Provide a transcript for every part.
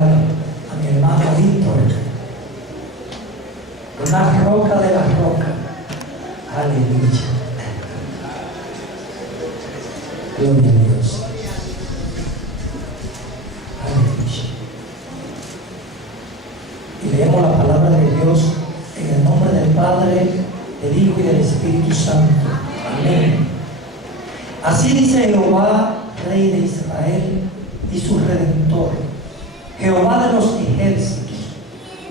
a mi hermano Víctor, una roca de la roca. Aleluya. Gloria a Dios. Aleluya. Y leemos la palabra de Dios en el nombre del Padre, del Hijo y del Espíritu Santo. Amén. Así dice Jehová, Rey de Israel y su Redentor, Jehová de los ejércitos: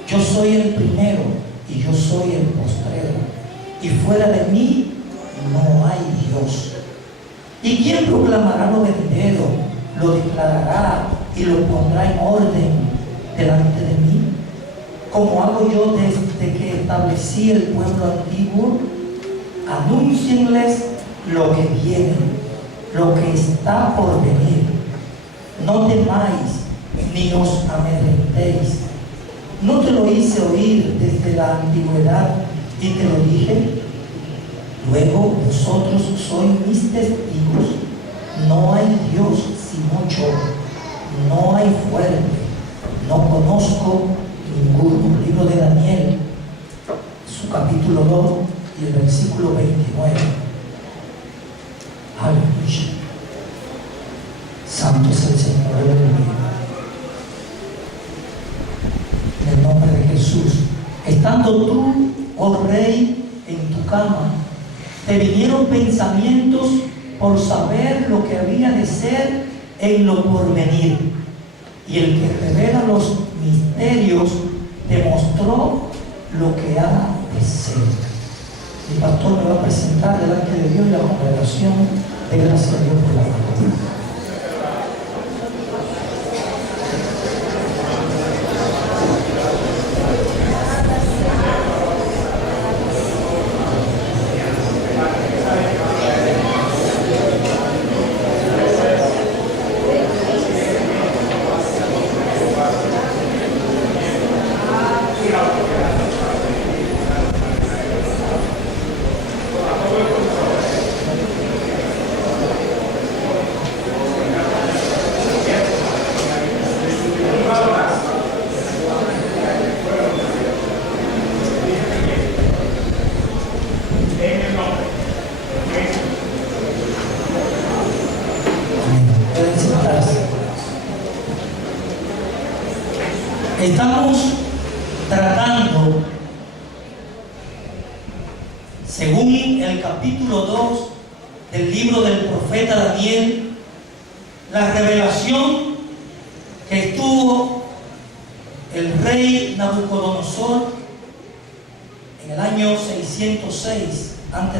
yo soy el primero y yo soy el postrero, y fuera de mí no hay Dios. ¿Y quién proclamará lo venidero, lo declarará y lo pondrá en orden delante de mí? Como hago yo desde que establecí el pueblo antiguo, anúncienles lo que viene, lo que está por venir. No temáis ni os amedrentéis. ¿No te lo hice oír desde la antigüedad y te lo dije? Luego vosotros sois mis testigos. No hay Dios sino yo. No hay fuerte. No conozco ninguno. Libro de Daniel, su capítulo 2 y el versículo 29. Aleluya. Santo es el Señor, aleluya. En el nombre de Jesús. Estando tú, oh Rey, en tu cama, te vinieron pensamientos por saber lo que había de ser en lo porvenir. Y el que revela los misterios te mostró lo que ha de ser. El pastor me va a presentar delante de Dios y la congregación de gracias a Dios por la palabra. Estamos tratando, según el capítulo 2 del libro del profeta Daniel, la revelación que tuvo el rey Nabucodonosor en el año 606 a.C.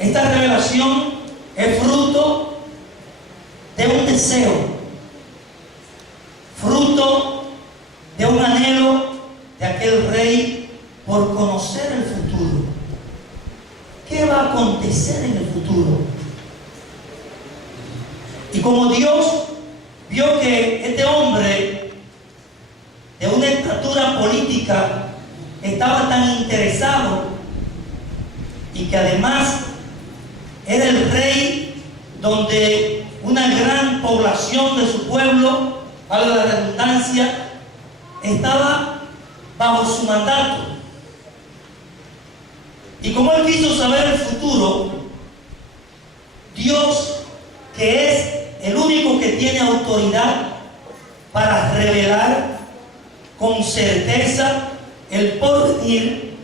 Esta revelación es fruto de un deseo, fruto de un anhelo de aquel rey por conocer el futuro. ¿Qué va a acontecer en el futuro? Y como Dios vio que este hombre de una estatura política estaba tan interesado y que además era el rey donde una gran población de su pueblo, valga la redundancia, estaba bajo su mandato. Y como él quiso saber el futuro, Dios, que es el único que tiene autoridad para revelar con certeza el porvenir,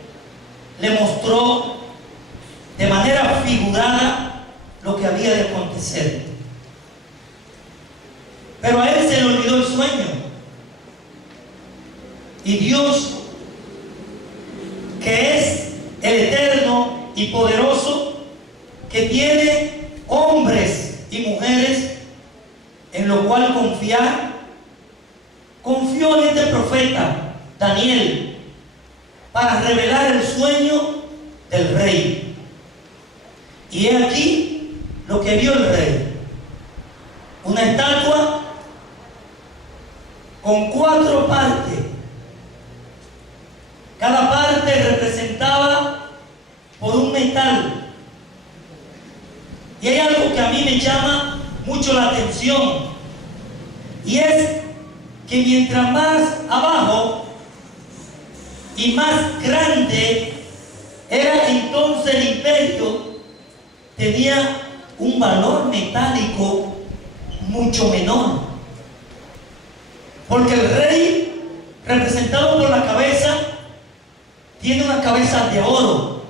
le mostró de manera figurada lo que había de acontecer. Pero a él se le olvidó el sueño. Y Dios, que es el eterno y poderoso, que tiene hombres y mujeres en lo cual confiar, confió en este profeta Daniel para revelar el sueño del rey. Y he aquí lo que vio el rey: una estatua con 4 partes. Cada parte representaba por un metal. Y hay algo que a mí me llama mucho la atención, Y es que mientras más abajo y más grande era entonces el imperio, tenía un valor metálico mucho menor. Porque el rey, representado por la cabeza, tiene una cabeza de oro.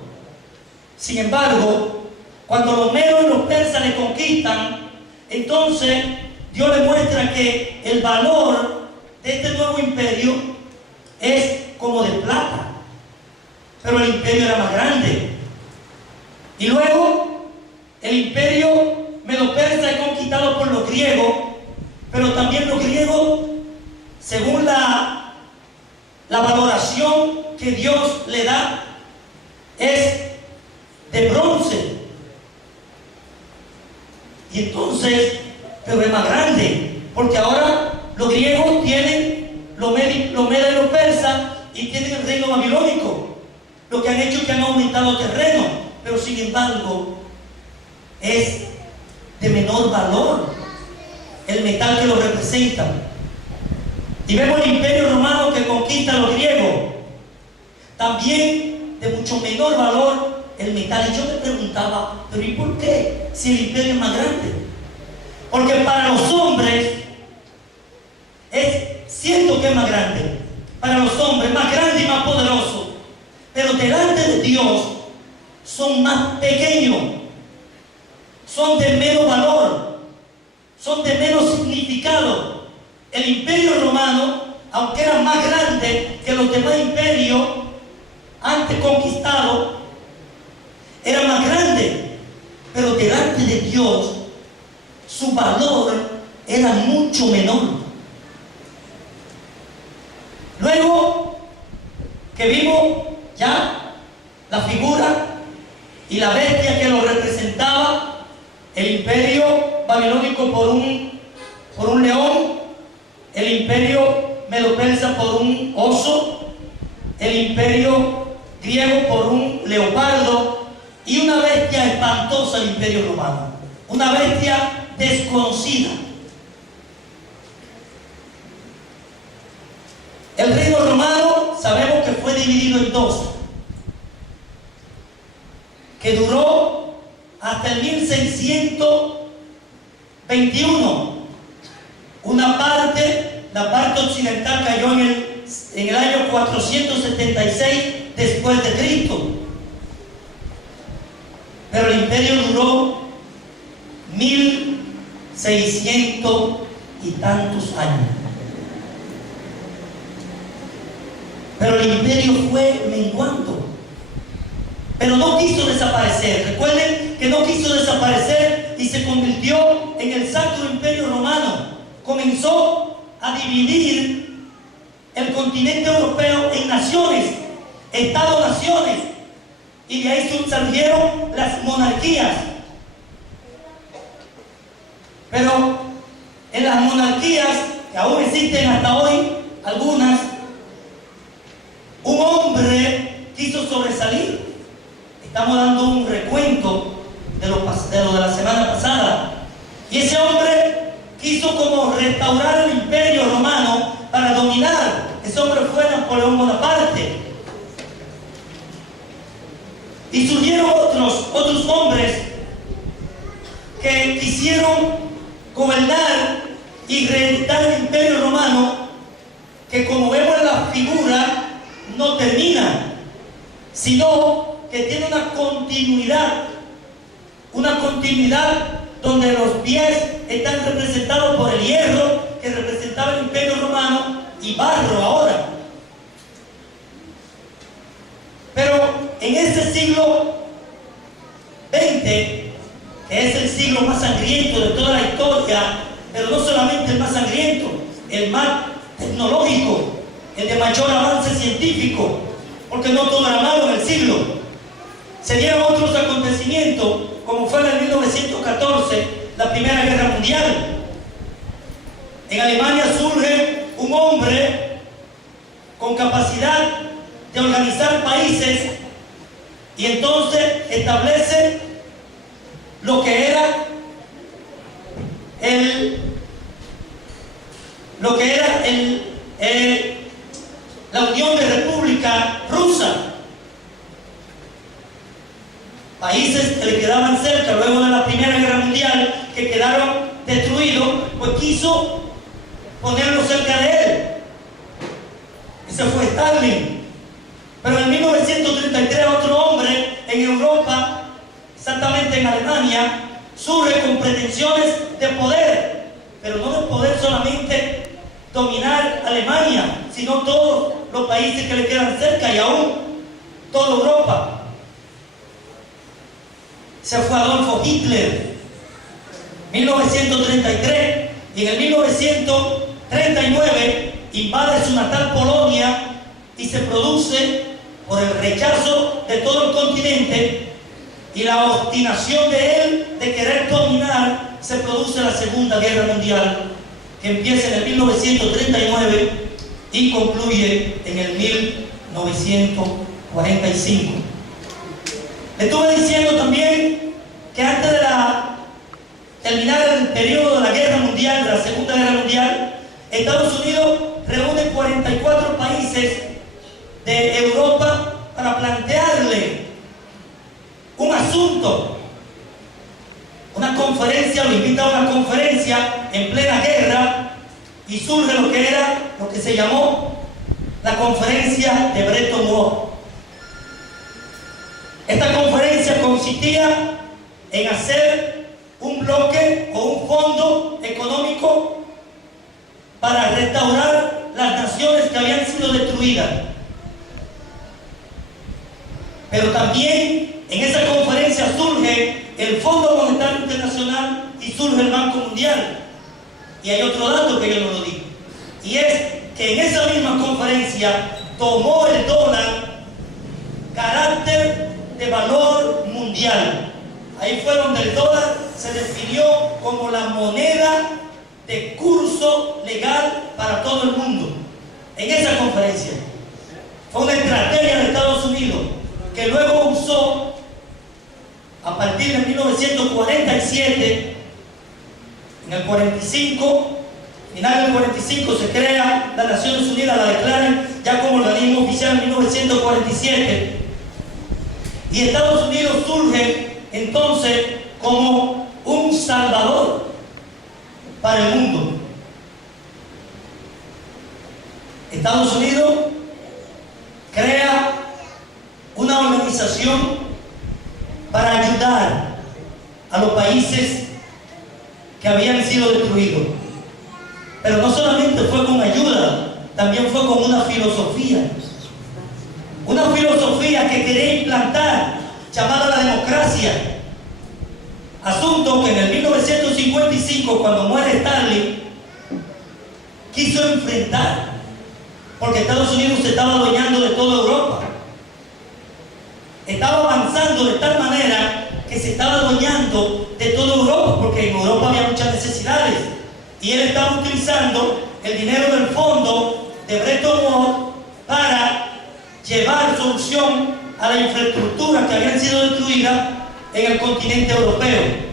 Sin embargo, cuando los medos y los persas le conquistan, entonces Dios le muestra que el valor de este nuevo imperio es como de plata, pero el imperio era más grande. Y luego el imperio medo-persa es conquistado por los griegos, pero también los griegos, según la valoración que Dios le da, es de bronce. Y entonces, pero es más grande, porque ahora los griegos tienen los medos y los persas y tienen el reino babilónico. Lo que han hecho es que han aumentado terreno, pero sin embargo es de menor valor el metal que lo representa. Y vemos el imperio romano que conquista a los griegos, también de mucho menor valor el metal. Y yo me preguntaba, pero ¿y por qué? Si el imperio es más grande. Porque para los hombres es cierto que es más grande, para los hombres más grande y más poderoso, pero delante de Dios son más pequeños, son de menos valor, son de menos significado. El imperio romano, aunque era más grande que los demás imperios antes conquistados, era más grande, pero delante de Dios su valor era mucho menor. Luego que vimos ya la figura y la bestia que lo representaba, el imperio babilónico por un león, el imperio medo-persa por un oso, el imperio griego por un leopardo y una bestia espantosa, el imperio romano, una bestia desconocida. El reino romano sabemos que fue dividido en dos, que duró hasta el 1621. Una parte, la parte occidental, cayó en el año 476 después de Cristo. Pero el imperio duró 1600 y tantos años. Pero el imperio fue menguando, pero no quiso desaparecer. Recuerden que no quiso desaparecer y se convirtió en el Sacro Imperio Romano. Comenzó a dividir el continente europeo en naciones, Estado-naciones, y de ahí surgieron las monarquías. Pero en las monarquías, que aún existen hasta hoy, algunas, un hombre quiso sobresalir. Estamos dando un recuento de lo de la semana pasada. Y ese hombre quiso como restaurar el imperio romano para dominar. Ese hombre fue Napoleón Bonaparte. Y surgieron otros hombres que quisieron gobernar y reeditar el imperio romano, que como vemos en la figura no termina, sino que tiene una continuidad donde los pies están representados por el hierro que representaba el imperio romano y barro ahora. Pero en ese siglo XX, que es el siglo más sangriento de toda la historia, pero no solamente el más sangriento, el más tecnológico, el de mayor avance científico, porque no todo era malo en el siglo. Se dieron otros acontecimientos, como fue en el 1914, la Primera Guerra Mundial. En Alemania surge un hombre con capacidad de organizar países y entonces establece lo que era lo que era la Unión de República Rusa. Países que le quedaban cerca luego de la Primera Guerra Mundial, que quedaron destruidos, pues quiso ponerlo cerca de él. Ese fue Stalin. Pero en 1933 otro hombre en Europa, exactamente en Alemania, surge con pretensiones de poder, pero no de poder solamente dominar Alemania, sino todos los países que le quedan cerca y aún toda Europa. Se fue Adolfo Hitler, 1933, y en el 1939 invade su natal Polonia y se produce, por el rechazo de todo el continente y la obstinación de él de querer dominar, se produce la Segunda Guerra Mundial, que empieza en el 1939 y concluye en el 1945. Le estuve diciendo también que antes de terminar el periodo de la Guerra Mundial, de la Segunda Guerra Mundial, Estados Unidos reúne 44 países de Europa para plantearle un asunto, una conferencia, lo invita a una conferencia en plena guerra, y surge lo que se llamó la conferencia de Bretton Woods. Esta conferencia consistía en hacer un bloque o un fondo económico para restaurar las naciones que habían sido destruidas. Pero también en esa conferencia surge el Fondo Monetario Internacional y surge el Banco Mundial. Y hay otro dato que yo no lo digo, y es que en esa misma conferencia tomó el dólar carácter de valor mundial. Ahí fue donde el dólar se definió como la moneda de curso legal para todo el mundo. En esa conferencia fue una estrategia de Estados Unidos que luego usó a partir de 1947. En el 45, final del 45, se crea las Naciones Unidas, la declaran ya como organismo oficial en 1947. Y Estados Unidos surge entonces como un salvador para el mundo. Estados Unidos crea una organización para ayudar a los países que habían sido destruidos. Pero no solamente fue con ayuda, también fue con una filosofía. Una filosofía que quería implantar, llamada la democracia. Asunto que en el 1955, cuando muere Stalin, quiso enfrentar, porque Estados Unidos se estaba adueñando de toda Europa. Estaba avanzando de tal manera que se estaba adueñando de toda Europa, porque en Europa había muchas necesidades. Y él estaba utilizando el dinero del fondo de Bretton Woods para llevar solución a la infraestructura que habían sido destruidas en el continente europeo.